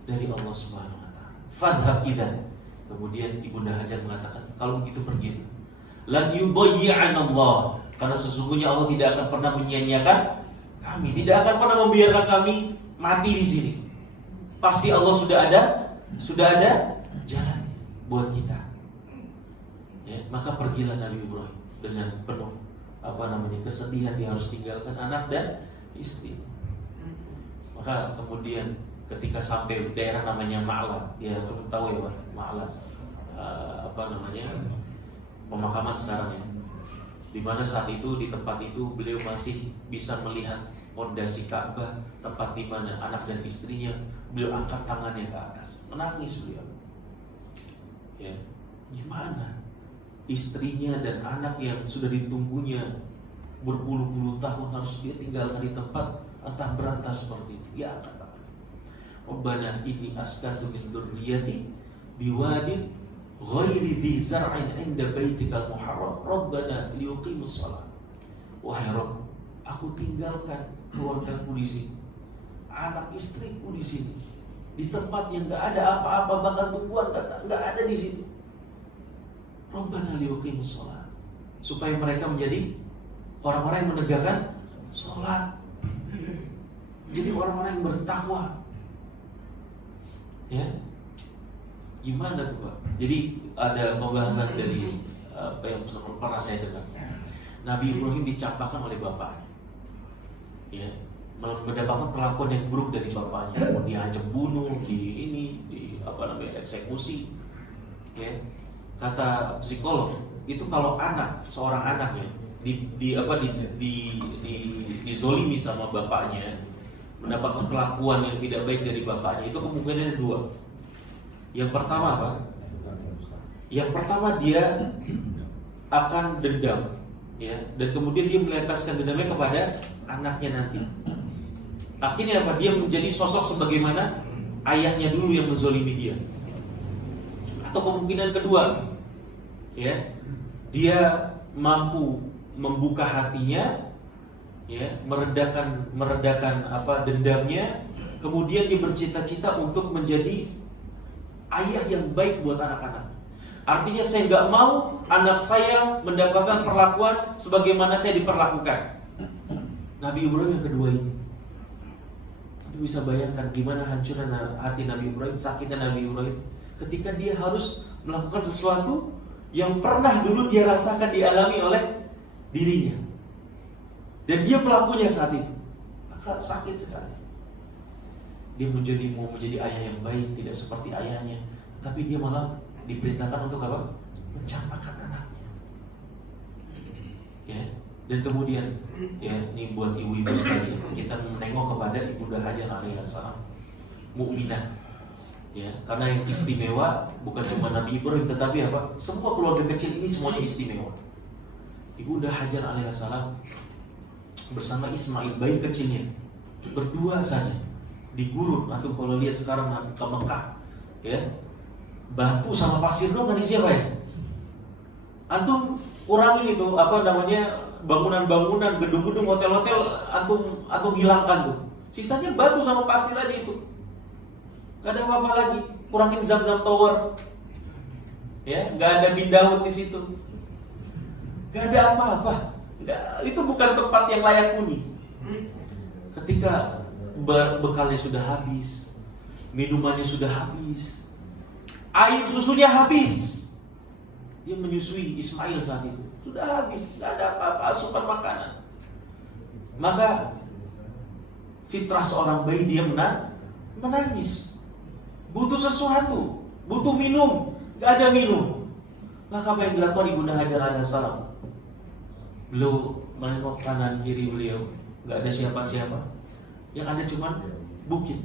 Allah Subhanahu wa taala. Fadhhab idzan. Kemudian Ibunda Hajar mengatakan, kalau begitu pergi. Lan yudayyi'ana Allah, karena sesungguhnya Allah tidak akan pernah menyia-nyiakan kami, tidak akan pernah membiarkan kami mati di sini. Pasti Allah sudah ada jalan buat kita. Ya, maka pergilah Nabi Ibrahim dengan penuh kesedihan, dia harus tinggalkan anak dan istri. Maka kemudian ketika sampai daerah namanya Ma'la, ya tahu ya Pak, Ma'la, pemakaman sekarang ya, di mana saat itu di tempat itu beliau masih bisa melihat fondasi Ka'bah, tempat di mana anak dan istrinya. Beliau angkat tangannya ke atas, menangis beliau. Ya, gimana istrinya dan anak yang sudah ditunggunya berpuluh-puluh tahun harus dia tinggalkan di tempat antah berantah seperti itu? Ya, angkat tangan. Rabbana inni askantu min dzurriyyati biwadin ghairi dzi zar'in 'inda baitikal muharram Rabbana liyuqimus shalah. Wahai Rabb, aku tinggalkan keluargaku di sini, anak istriku di sini, di tempat yang enggak ada apa-apa, bahkan tumbuhan enggak ada di situ. Rabbana liyuqimus shalah, supaya mereka menjadi orang-orang yang menegakkan salat. Jadi orang-orang yang bertakwa. Ya, gimana tuh Pak? Jadi ada pembahasan dari apa yang pernah saya dengar. Nabi Ibrahim dicampakkan oleh bapaknya. Ya, mendapatkan perlakuan yang buruk dari bapaknya. Diancam bunuh, eksekusi. Ya, kata psikolog itu kalau seorang anak ya dizolimi sama bapaknya, mendapatkan perlakuan yang tidak baik dari bapaknya, itu kemungkinannya 2. Yang pertama apa? Yang pertama dia akan dendam, ya, dan kemudian dia melampiaskan dendamnya kepada anaknya nanti. Akhirnya apa? Dia menjadi sosok sebagaimana ayahnya dulu yang menzolimi dia. Atau kemungkinan kedua, ya, dia mampu membuka hatinya, ya, meredakan dendamnya, kemudian dia bercita-cita untuk menjadi ayah yang baik buat anak-anak. Artinya saya nggak mau anak saya mendapatkan perlakuan sebagaimana saya diperlakukan. Nabi Ibrahim yang kedua ini, itu bisa bayangkan gimana hancurnya hati Nabi Ibrahim, sakitnya Nabi Ibrahim ketika dia harus melakukan sesuatu yang pernah dulu dia rasakan dialami oleh dirinya. Dan dia pelakunya saat itu. Maka sakit sekali. Dia mau menjadi ayah yang baik, tidak seperti ayahnya, tapi dia malah diperintahkan untuk apa? Mencampakkan anaknya. Ya. Dan kemudian, ya, ini buat ibu-ibu sekalian, kita menengok kepada Ibunda Hajar alaihissalam, mukminah. Ya, karena yang istimewa bukan cuma Nabi Ibrahim, tetapi apa? Semua keluarga kecil ini semuanya istimewa. Ibunda Hajar alaihissalam bersama Ismail, bayi kecilnya, berdua saja di gurun. Antum kalau lihat sekarang ke Mekah, ya, batu sama pasir doang kan siapa ya? Antum kurangin itu apa namanya, bangunan-bangunan, gedung-gedung, hotel-hotel, antum hilangkan tuh. Sisanya batu sama pasir aja itu. Gak ada apa-apa lagi. Kurangin Zam-Zam Tower, ya, nggak ada bin Daud di situ. Gak ada apa-apa. Itu bukan tempat yang layak huni. Ketika bekalnya sudah habis, minumannya sudah habis, air susunya habis, dia menyusui Ismail saat itu. Sudah habis, tidak ada apa-apa asupan makanan. Maka fitrah seorang bayi dia menangis. Butuh sesuatu, butuh minum, gak ada minum. Maka apa yang dilakukan Ibunda Hajar alaihissalam? Beliau menengok kanan kiri beliau, gak ada siapa-siapa. Yang ada cuma bukit.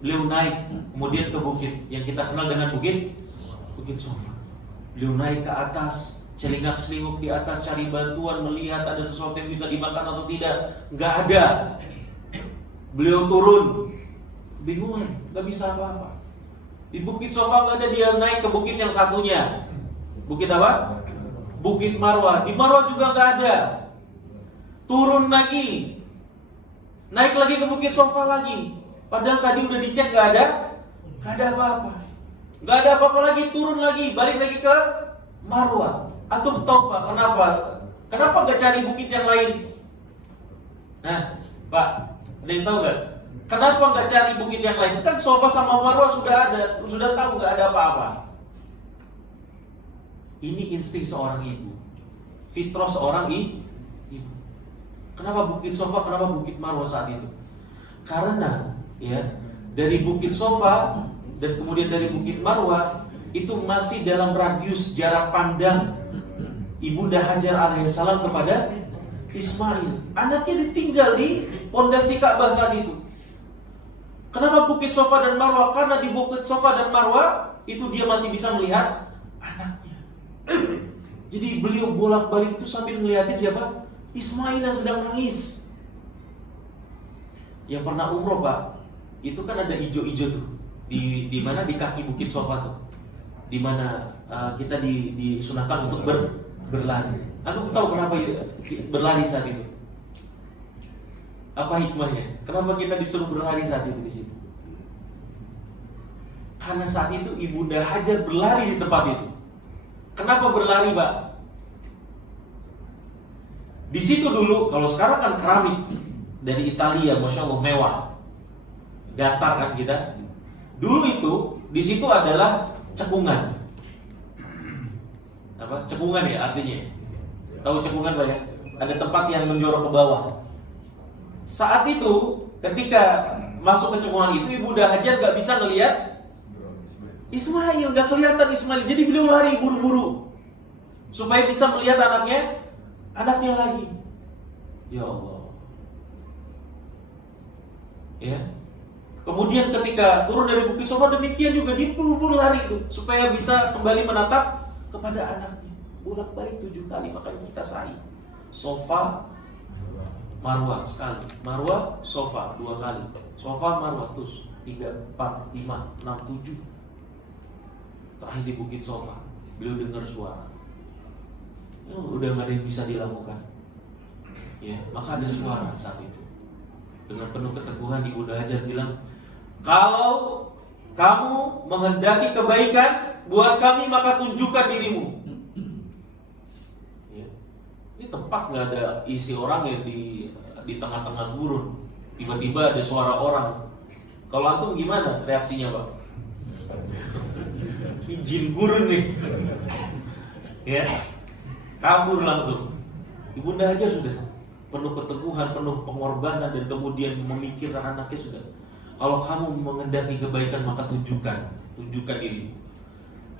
Beliau naik kemudian ke bukit yang kita kenal dengan Bukit Sofa. Beliau naik ke atas, celingak-celinguk di atas, cari bantuan, melihat ada sesuatu yang bisa dimakan atau tidak. Nggak ada. Beliau turun, bingung, nggak bisa apa-apa. Di Bukit Sofa nggak ada, dia naik ke bukit yang satunya. Bukit apa? Bukit Marwah. Di Marwah juga nggak ada. Turun lagi, naik lagi ke Bukit Sofa lagi. Padahal tadi udah dicek nggak ada apa-apa. Nggak ada apa-apa lagi, turun lagi, balik lagi ke Marwah. Antum tahu Pak, kenapa? Kenapa nggak cari bukit yang lain? Nah, Pak, ada yang tahu nggak? Kenapa nggak cari bukit yang lain? Kan Sofa sama Marwah sudah ada, sudah tahu nggak ada apa-apa. Ini insting seorang ibu, fitrah seorang ibu. Kenapa Bukit Sofa, kenapa Bukit Marwah saat itu? Karena ya, dari Bukit Sofa dan kemudian dari Bukit Marwah itu masih dalam radius jarak pandang Ibunda Hajar alaihissalam kepada Ismail. Anaknya ditinggal di pondasi Ka'bah saat itu. Kenapa Bukit Sofa dan Marwah? Karena di Bukit Sofa dan Marwah itu dia masih bisa melihat anaknya. Jadi beliau bolak-balik itu sambil melihatin siapa? Ismail yang sedang nangis. Yang pernah umroh Pak, itu kan ada ijo-ijo tuh di mana di kaki Bukit Sofa tuh, di mana kita disunahkan untuk berlari. Antum tahu kenapa berlari saat itu? Apa hikmahnya? Kenapa kita disuruh berlari saat itu di situ? Karena saat itu Ibunda Hajar berlari di tempat itu. Kenapa berlari, Pak? Di situ dulu, kalau sekarang kan keramik dari Italia, masya Allah mewah, datar kan kita. Dulu itu di situ adalah cekungan. Apa? Cekungan ya artinya. Tahu cekungan Pak ya? Ada tempat yang menjorok ke bawah. Saat itu, ketika masuk ke cekungan itu, Ibunda Hajar gak bisa ngelihat Ismail, gak kelihatan Ismail. Jadi beliau lari buru-buru supaya bisa melihat anaknya lagi. Ya Allah. Ya. Kemudian ketika turun dari Bukit Sofa demikian juga dia buru-buru lari itu supaya bisa kembali menatap kepada anaknya. Bolak-balik 7 kali, makanya kita sa'i. Sofa, Marwah sekali, Marwah, Sofa 2 kali, Sofa, Marwah terus 3, 4, 5, 6, 7. Terakhir di Bukit Sofa, beliau dengar suara. Udah nggak ada yang bisa dilakukan. Ya, maka ada suara saat itu. Dengan penuh keteguhan Ibunda Hajar bilang, kalau kamu menghendaki kebaikan buat kami, maka tunjukkan dirimu. Ya. Ini tempat nggak ada isi orang ya, di tengah-tengah gurun. Tiba-tiba ada suara orang. Kalau antum gimana reaksinya Pak? Ini jin gurun nih. Ya, kabur langsung. Ibunda Hajar sudah penuh keteguhan, penuh pengorbanan, dan kemudian memikirkan anaknya sudah. Kalau kamu mengendaki kebaikan maka tunjukkan diri.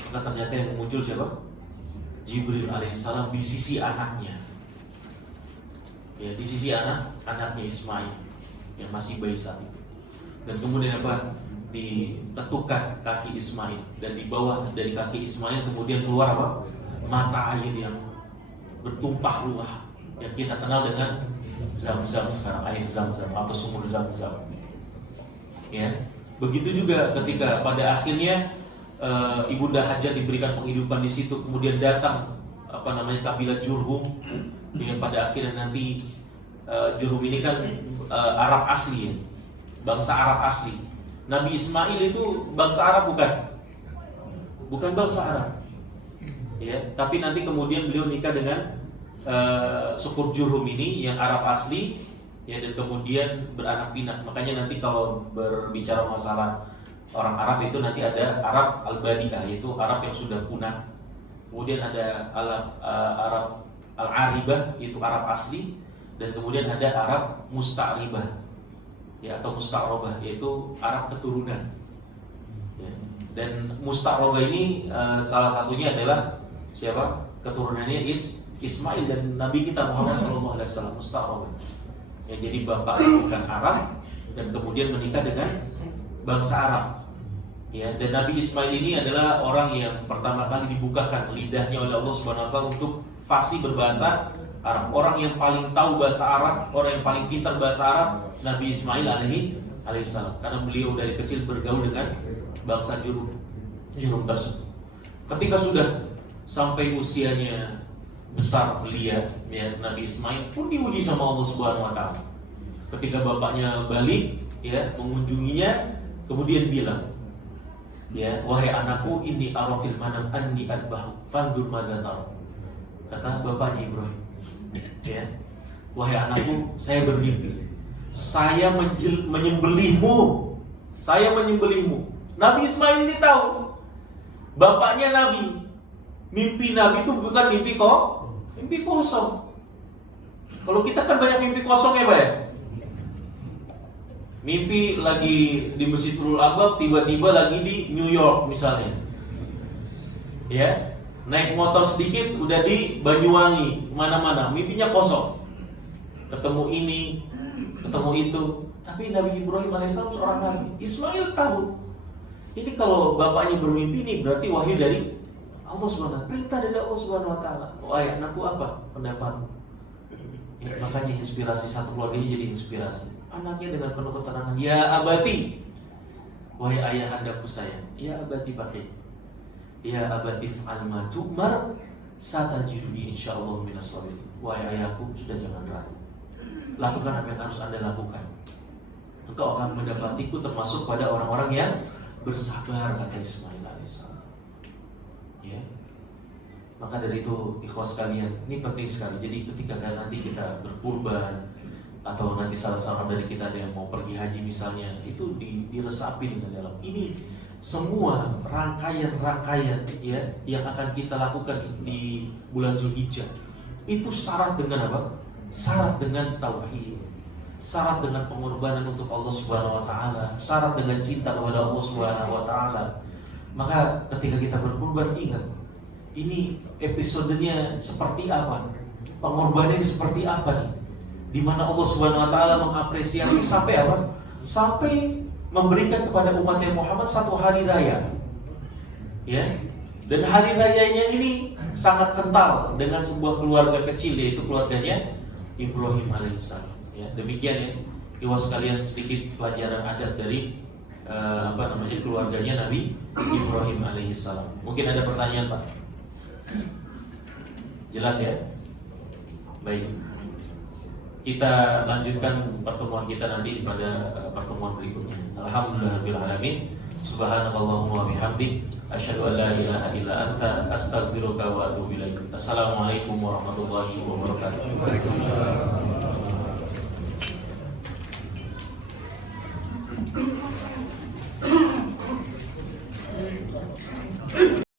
Maka ternyata yang muncul siapa? Jibril alaihissalam di sisi anaknya. Ya, di sisi anaknya Ismail yang masih bayi saat itu. Dan kemudian apa? Diketukkan kaki Ismail, dan di bawah dari kaki Ismail kemudian keluar apa? Mata air yang bertumpah ruah, yang kita kenal dengan Zam-Zam sekarang, air Zam-Zam atau sumur Zam-Zam. Ya, begitu juga ketika pada akhirnya Ibunda Hajar diberikan penghidupan di situ, kemudian datang kabilah Jurhum, yang pada akhirnya nanti Jurhum ini kan Arab asli, ya, bangsa Arab asli. Nabi Ismail itu bangsa Arab bukan bangsa Arab, ya, tapi nanti kemudian beliau nikah dengan suku Jurhum ini yang Arab asli, ya, dan kemudian beranak pinak. Makanya nanti kalau berbicara masalah orang Arab itu nanti ada Arab Al-Badi'ah, yaitu Arab yang sudah punah. Kemudian ada Arab Al-Aribah, yaitu Arab asli, dan kemudian ada Arab Musta'ribah, ya, atau Musta'robah, yaitu Arab keturunan. Ya. Dan Musta'robah ini salah satunya adalah siapa? Keturunannya Ismail dan Nabi kita Muhammad SAW, Musta'robah. Ya, jadi bapaknya bukan Arab dan kemudian menikah dengan bangsa Arab. Ya, dan Nabi Ismail ini adalah orang yang pertama kali dibukakan lidahnya oleh Allah Subhanahu wa taala untuk fasih berbahasa Arab. Orang yang paling tahu bahasa Arab, orang yang paling pintar bahasa Arab, Nabi Ismail alaihissalam. Karena beliau dari kecil bergaul dengan bangsa Jurhum tersebut. Ketika sudah sampai usianya besar belia, ya, Nabi Ismail pun diuji sama Allah Subhanahu wa taala. Ketika bapaknya balik, ya, mengunjunginya, kemudian bilang, ya, wahai anakku, ini arafil manam anni adbahu fanzur madza tara. Kata bapaknya Ibrahim, ya, wahai anakku, saya bermimpi, saya menyembelihmu. Nabi Ismail ini tahu bapaknya Nabi. Mimpi Nabi itu bukan mimpi kosong. Kalau kita kan banyak mimpi kosong, ya, Pak, ya? Mimpi lagi di Masjidul Abab, tiba-tiba lagi di New York misalnya, ya, naik motor sedikit udah di Banyuwangi, mana-mana, mimpinya kosong. Ketemu ini, ketemu itu. Tapi Nabi Ibrahim alaihissalam seorang nabi. Ismail tahu, ini kalau bapaknya bermimpi ini berarti wahyu dari Allah SWT, perintah dari Allah SWT. Wahai anakku, apa pendapatmu? Ya, makanya inspirasi satu keluarga ini jadi inspirasi. Anaknya dengan penuh ketenangan, ya abati, wahai ayahandaku sayang, ya abati pakai, ya abati fa'al ma tu'mar satajiduni insyaallah minas sabirin. Wahai ayahku, sudah jangan ragu, lakukan apa yang harus Anda lakukan. Engkau akan mendapatiku termasuk pada orang-orang yang bersabar, kata Ismail alaihissalam. Ya, maka dari itu ikhwas sekalian, ini penting sekali. Jadi ketika nanti kita berkurban, atau nanti salah seorang dari kita ada yang mau pergi haji misalnya, itu diresapi dengan dalam ini semua rangkaian ya yang akan kita lakukan di bulan Zulhijjah. Itu syarat dengan apa? Syarat dengan tauhid, syarat dengan pengorbanan untuk Allah Subhanahu wa taala, syarat dengan cinta kepada Allah Subhanahu wa taala. Maka ketika kita berkurban, ingat, ini episodenya seperti apa? Pengorbanannya seperti apa nih? Di mana Allah Subhanahu wa taala mengapresiasi sampai apa? Sampai memberikan kepada umatnya Muhammad satu hari raya. Ya. Dan hari rayanya ini sangat kental dengan sebuah keluarga kecil, yaitu keluarganya Ibrahim alaihissalam. Ya, demikian ya. Ikhwas sekalian, sedikit pelajaran adat dari keluarganya Nabi Ibrahim alaihissalam. Mungkin ada pertanyaan, Pak? Jelas ya? Baik. Kita lanjutkan pertemuan kita nanti pada pertemuan berikutnya. Alhamdulillahirabbil alamin. Subhanakallahumma wa bihamdik, asyhadu an la ilaha illa anta, astaghfiruka wa atubu ilaik. Assalamualaikum warahmatullahi wabarakatuh. Waalaikumsalam.